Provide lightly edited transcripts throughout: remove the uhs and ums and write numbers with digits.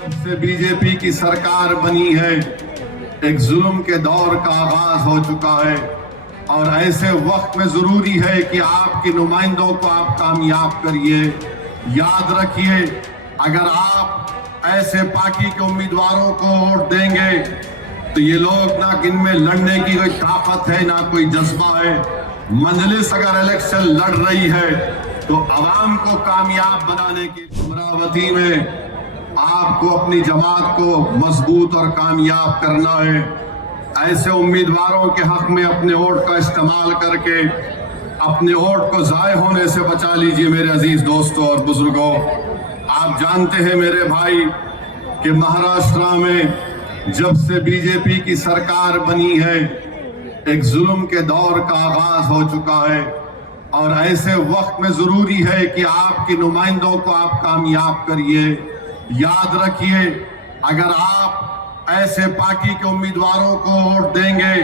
जब से बीजेपी की सरकार बनी है, एक जुल्म के दौर का आगाज हो चुका है और ऐसे वक्त में जरूरी है कि आपके नुमाइंदों को आप कामयाब करिए। याद रखिए, अगर आप ऐसे पार्टी के उम्मीदवारों को वोट देंगे तो ये लोग ना इनमें लड़ने की कोई ताकत है ना कोई जज्बा है। मजलिस अगर इलेक्शन लड़ रही है तो आवाम को कामयाब बनाने के अमरावती में आपको अपनी जमात को मजबूत और कामयाब करना है। ऐसे उम्मीदवारों के हक में अपने वोट का इस्तेमाल करके अपने वोट को ज़ाय होने से बचा लीजिए। मेरे अजीज दोस्तों और बुजुर्गों, आप जानते हैं मेरे भाई कि महाराष्ट्र में जब से बीजेपी की सरकार बनी है, एक जुल्म के दौर का आगाज हो चुका है और ऐसे वक्त में जरूरी है कि आपके नुमाइंदों को आप कामयाब करिए। याद रखिए, अगर आप ऐसे पार्टी के उम्मीदवारों को वोट देंगे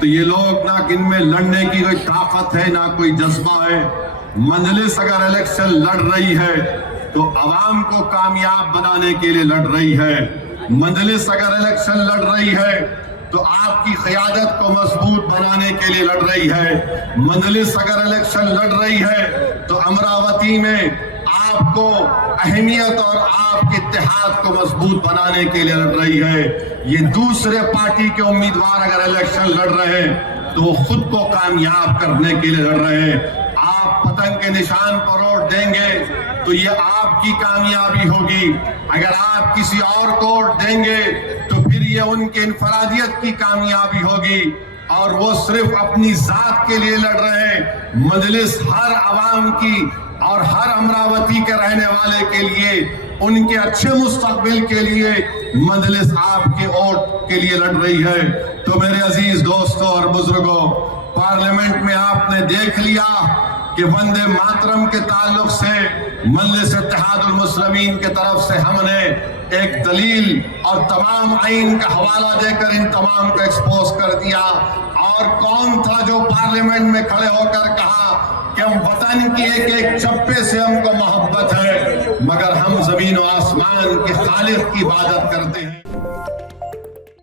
तो ये लोग ना इनमें लड़ने की कोई ताकत है ना कोई जज्बा है। मजलिस अगर इलेक्शन लड़ रही है तो आवाम को कामयाब बनाने के लिए लड़ रही है। मजलिस अगर इलेक्शन लड़ रही है तो आपकी क़यादत को मजबूत बनाने के लिए लड़ रही है। मजलिस अगर इलेक्शन लड़ रही है तो अमरावती में आपको अहमियत और आपके इत्तेहाद को मजबूत बनाने के लिए लड़ रही है। ये दूसरे पार्टी के उम्मीदवार अगर इलेक्शन लड़ रहे हैं तो वो खुद को कामयाब करने के लिए लड़ रहे हैं। आप पतंग के निशान पर वोट देंगे तो ये आपकी कामयाबी होगी। अगर आप किसी और को वोट देंगे तो फिर ये उनके इनफरादियत की कामयाबी होगी और वो सिर्फ अपनी जात के लिए लड़ रहे हैं। मजलिस हर आवाम की और हर अमरावती के रहने वाले के लिए, उनके अच्छे मुस्तकबिल के लिए मजलिस आपके वोट के लिए लड़ रही है। तो मेरे अजीज दोस्तों और बुजुर्गों, पार्लियामेंट में आपने देख लिया कि वंदे मातरम के ताल्लुक से मजलिस इत्तेहादुल मुस्लिमीन के तरफ से हमने एक दलील और तमाम आइन का हवाला देकर इन तमाम को एक्सपोज कर दिया। और कौन था जो पार्लियामेंट में खड़े होकर कहा कि हम वतन की एक एक चप्पे से हमको मोहब्बत है, मगर हम जमीन और आसमान के खालिक की इबादत करते हैं।